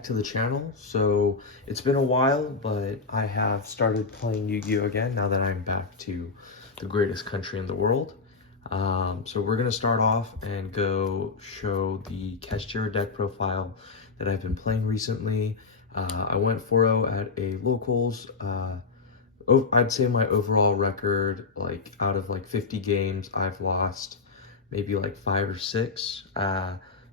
back to the channel. So it's been a while, but I have started playing Yu-Gi-Oh again now that I'm back to the greatest country in the world. So we're gonna start off and go show the Kashtira Deck Profile that I've been playing recently. I went 4-0 at a locals. I'd say my overall record, like out of like 50 games, I've lost maybe like 5 or 6.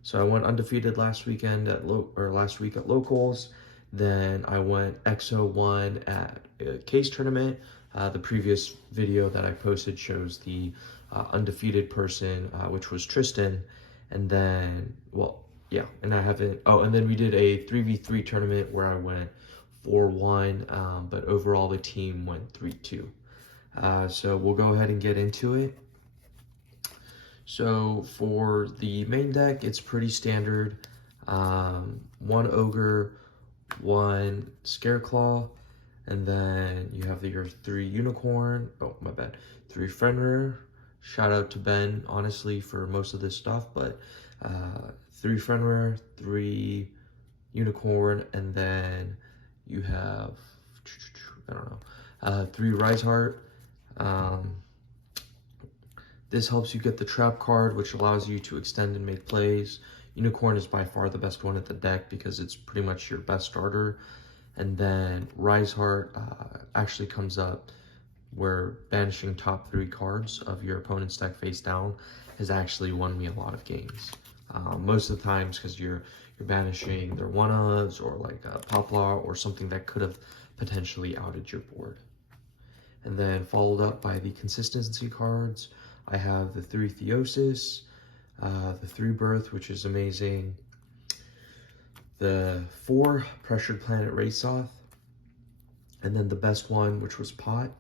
So I went undefeated last weekend at last week at locals. Then I went XO1 at a case tournament. The previous video that I posted shows the undefeated person, which was Tristan. And then, well, yeah, and I haven't, oh, and then we did a 3v3 tournament where I went 4-1, but overall the team went 3-2. So we'll go ahead and get into it. So for the main deck, it's pretty standard. 1 Ogre, 1 Scareclaw, and then you have your 3 Unicorn, oh my bad, 3 Fenrir. Shout out to Ben, honestly, for most of this stuff, but 3 Fenrir, 3 Unicorn, and then you have, I don't know, 3 Rise Heart. This helps you get the trap card, which allows you to extend and make plays. Unicorn is by far the best one at the deck because it's pretty much your best starter. And then Rise Heart actually comes up where banishing top 3 cards of your opponent's deck face down has actually won me a lot of games. Most of the times because you're banishing their one-ofs or like a Poplar or something that could have potentially outed your board. And then followed up by the consistency cards. I have the 3 Theosis, the 3 Birth, which is amazing, the 4 Pressured Planet Raceoff, and then the best one, which was Pot.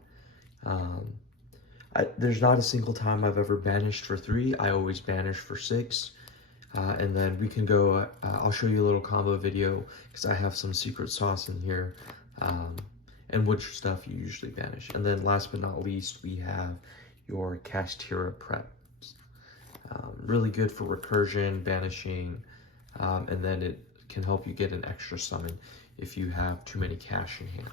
There's not a single time I've ever banished for 3. I always banish for 6. And then we can go, I'll show you a little combo video because I have some secret sauce in here, and which stuff you usually banish. And then last but not least, we have your Kashtira preps. Really good for recursion, banishing, and then it can help you get an extra summon if you have too many cash in hand.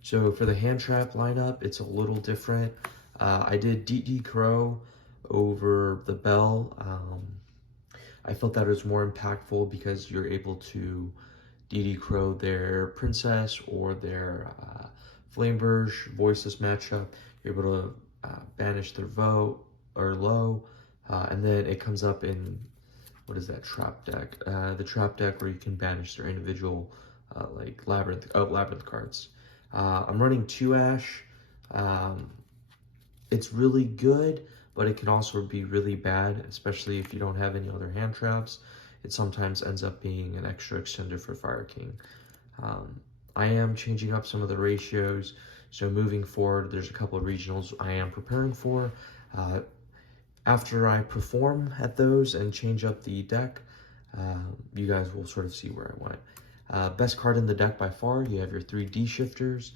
So for the hand trap lineup, it's a little different. I did DD Crow over the Bell. I felt that it was more impactful because you're able to DD Crow their Princess or their Flameburge Voiceless matchup. You're able to banish their vote or low, and then it comes up in, what is that, trap deck? The trap deck where you can banish their individual like labyrinth cards. I'm running 2 Ash. It's really good, but it can also be really bad, especially if you don't have any other hand traps. It sometimes ends up being an extra extender for Fire King. I am changing up some of the ratios, so moving forward, there's a couple of regionals I am preparing for. After I perform at those and change up the deck, you guys will sort of see where I went. Best card in the deck by far, you have your 3 D shifters,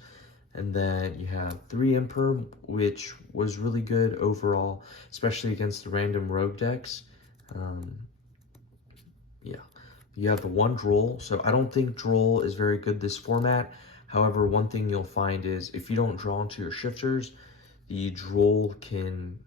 and then you have 3 Emperor, which was really good overall, especially against the random rogue decks. Yeah. You have the 1 Droll, so I don't think Droll is very good this format. However, one thing you'll find is if you don't draw into your shifters, the Droll can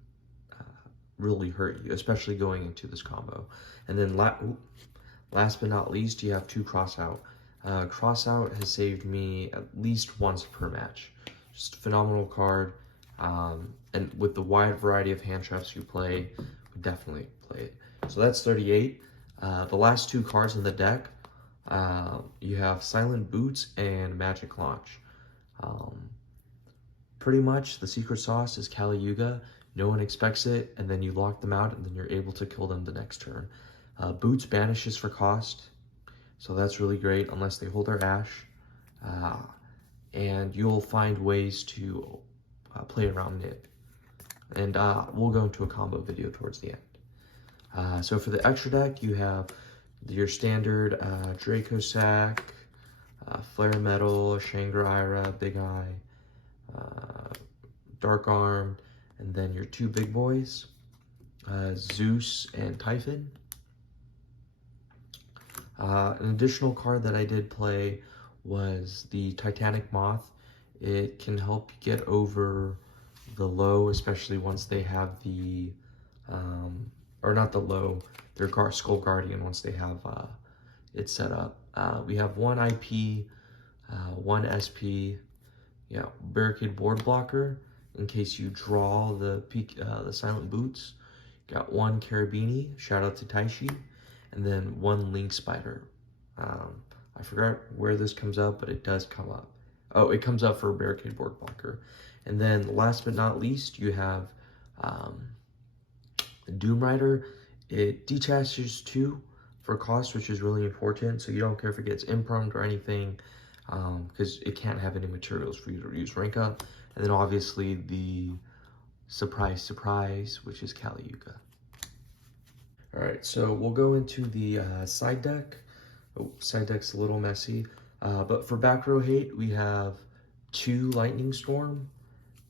really hurt you, especially going into this combo. And then last but not least, you have 2 Crossout. Crossout has saved me at least once per match. Just a phenomenal card, and with the wide variety of hand traps you play, would definitely play it. So that's 38. The last 2 cards in the deck, you have Silent Boots and Magic Launch. Pretty much the secret sauce is Kali Yuga. No one expects it, and then you lock them out, and then you're able to kill them the next turn. Boots banishes for cost, so that's really great unless they hold their Ash. And you'll find ways to play around it. And we'll go into a combo video towards the end. So for the extra deck, you have your standard Draco Sack, Flare Metal, Shangri-Ira, Big Eye, Dark Arm, and then your 2 big boys, Zeus and Typhon. An additional card that I did play was the Titanic Moth. It can help you get over the low, especially once they have the, or not the low, their Skull Guardian once they have it set up. We have one IP, one SP, yeah, Barricade Board Blocker in case you draw the Silent Boots. Got one Carabini, shout out to Taishi, and then one Link Spider. I forgot where this comes up, but it does come up. Oh, it comes up for Barricade Board Blocker. And then last but not least, you have the Doom Rider. It detaches 2 for cost, which is really important, so you don't care if it gets impromed or anything, because it can't have any materials for you to use rank up. And then obviously the surprise, which is Kali Yuga. Alright, so we'll go into the side deck. Oh, side deck's a little messy. But for back row hate, we have 2 Lightning Storm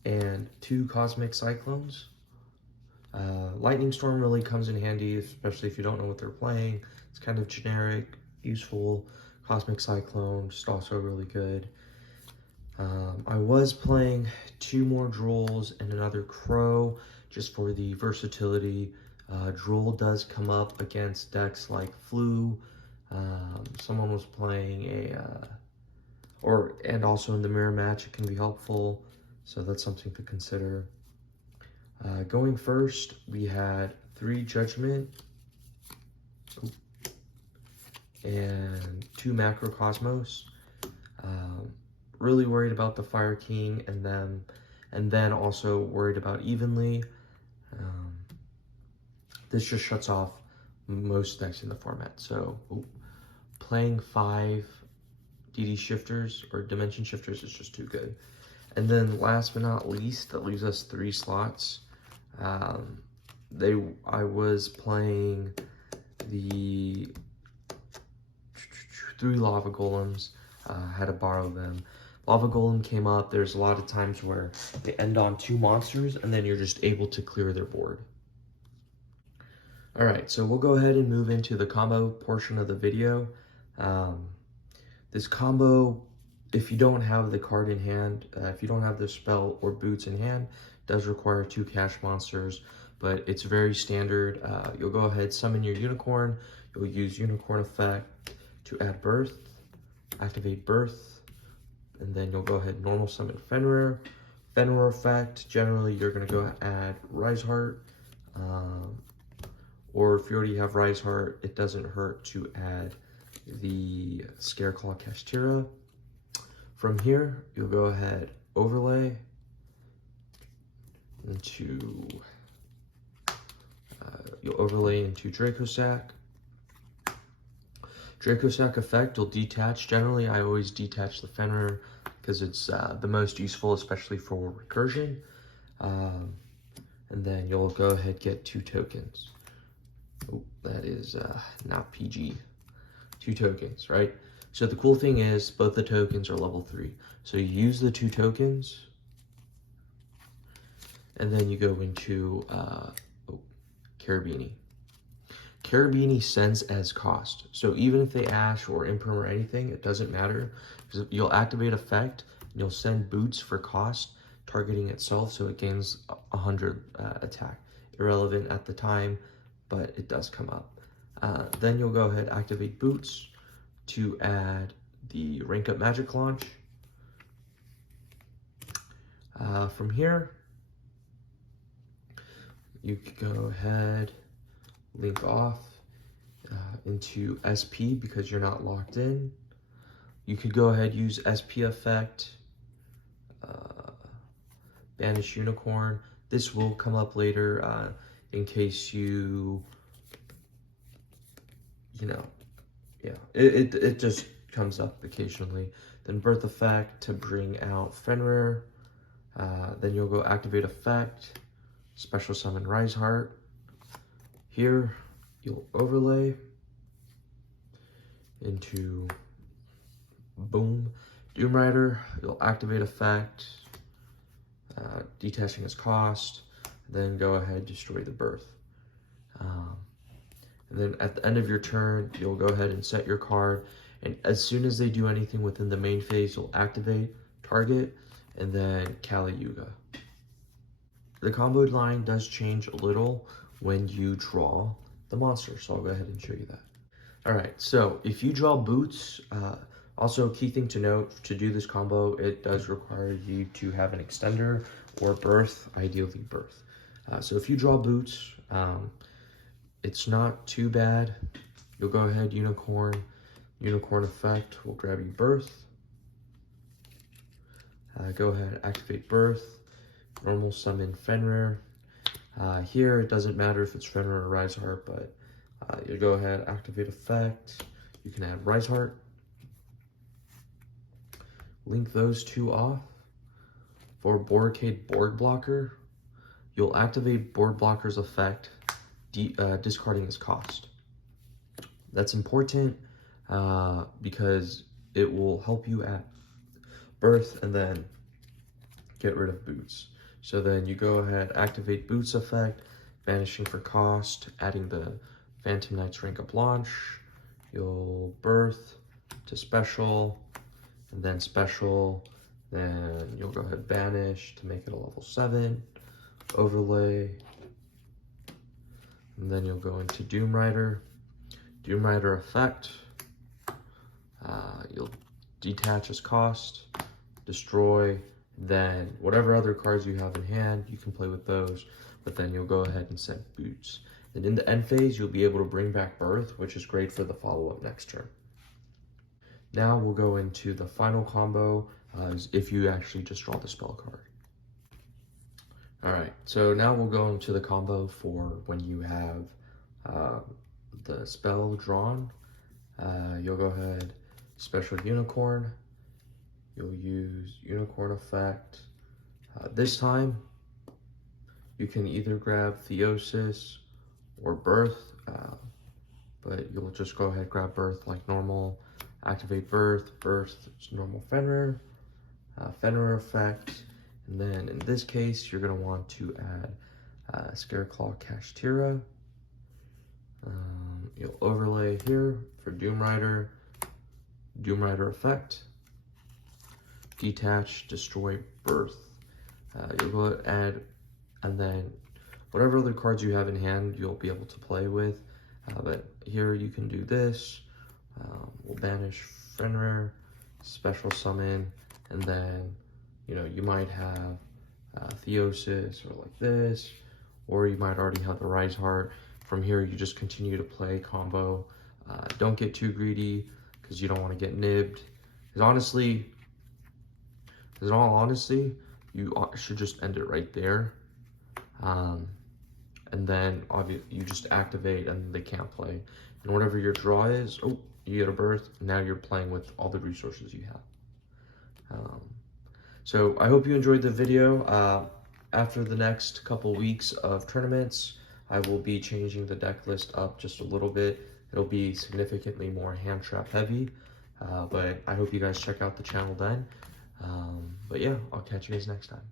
and 2 Cosmic Cyclones. Lightning Storm really comes in handy, especially if you don't know what they're playing. It's kind of generic, useful. Cosmic Cyclone, just also really good. I was playing 2 more Drolls and another Crow, just for the versatility. Droll does come up against decks like Flu. Someone was playing and also in the mirror match, it can be helpful. So that's something to consider. Going first, we had 3 Judgment and 2 Macrocosmos. Really worried about the Fire King and then also worried about Evenly. This just shuts off most decks in the format. So playing 5 DD shifters or dimension shifters is just too good. And then last but not least, that leaves us 3 slots. I was playing the 3 Lava Golems, had to borrow them. Lava Golem came up. There's a lot of times where they end on 2 monsters and then you're just able to clear their board. Alright, so we'll go ahead and move into the combo portion of the video. This combo, if you don't have the card in hand, if you don't have the spell or boots in hand, does require 2 cash monsters, but it's very standard. You'll go ahead, summon your Unicorn. You'll use Unicorn effect to add Birth, activate Birth, and then you'll go ahead normal summon Fenrir. Fenrir effect, generally you're going to go add Rise Heart, or if you already have Rise Heart, it doesn't hurt to add the Scareclaw Kashtira. From here, you'll go ahead, overlay into, you'll overlay into Dracosack. Dracosack effect will detach. Generally, I always detach the Fenrir because it's the most useful, especially for recursion. And then you'll go ahead get 2 tokens. Oh, that is not PG. 2 tokens, right? So the cool thing is both the tokens are level 3. So you use the 2 tokens, and then you go into Carabini. Carabini sends as cost. So even if they Ash or Imperm or anything, it doesn't matter. Because you'll activate effect, and you'll send boots for cost, targeting itself, so it gains 100 attack. Irrelevant at the time, but it does come up. Then you'll go ahead, activate boots to add the rank up magic launch. From here, you can go ahead, link off into SP because you're not locked in. You could go ahead, use SP effect, banish Unicorn. This will come up later in case you know, yeah, it just comes up occasionally. Then Birth effect to bring out Fenrir. Then you'll go activate effect, special summon Rise Heart. Here, you'll overlay into boom, Doom Rider. You'll activate effect, detaching as cost. Then go ahead, destroy the Birth. And then at the end of your turn, you'll go ahead and set your card. And as soon as they do anything within the main phase, you'll activate, target, and then Kali Yuga. The combo line does change a little when you draw the monster, so I'll go ahead and show you that. All right, so if you draw boots, also key thing to note, to do this combo, it does require you to have an extender or birth, ideally birth. So if you draw boots, it's not too bad. You'll go ahead, unicorn effect, we'll grab you birth. Go ahead, activate birth, normal summon Fenrir. Here, it doesn't matter if it's Fenrir or Rise Heart, but you go ahead, activate effect. You can add Rise Heart. Link those two off. For Boracade Board Blocker, you'll activate Board Blocker's effect, discarding its cost. That's important because it will help you at birth and then get rid of boots. So then you go ahead, activate boots effect, banishing for cost, adding the Phantom Knight's rank up launch. You'll birth to special, and then special, then you'll go ahead banish to make it a level 7, overlay, and then you'll go into Doom Rider effect. You'll detach as cost, destroy, then whatever other cards you have in hand, you can play with those, but then you'll go ahead and set boots. And in the end phase, you'll be able to bring back birth, which is great for the follow-up next turn. Now we'll go into the final combo, if you actually just draw the spell card. All right, so now we'll go into the combo for when you have the spell drawn. You'll go ahead, special unicorn. You'll use unicorn effect. This time, you can either grab Theosis or birth, but you'll just go ahead, grab birth like normal. Activate birth is normal Fenrir, Fenrir effect, and then in this case, you're gonna want to add Scareclaw Kashtira. You'll overlay here for Doom Rider effect, detach, destroy, birth. You'll go ahead, add, and then whatever other cards you have in hand, you'll be able to play with. But here you can do this. We'll banish Fenrir, special summon, and then, you know, you might have Theosis or like this, or you might already have the Rise Heart. From here, you just continue to play combo. Don't get too greedy because you don't want to get nibbed. Because honestly, in all honesty, you should just end it right there. And then obviously you just activate and they can't play. And whatever your draw is, oh, you get a birth. Now you're playing with all the resources you have. So I hope you enjoyed the video. After the next couple weeks of tournaments, I will be changing the deck list up just a little bit. It'll be significantly more hand trap heavy, but I hope you guys check out the channel then. But yeah, I'll catch you guys next time.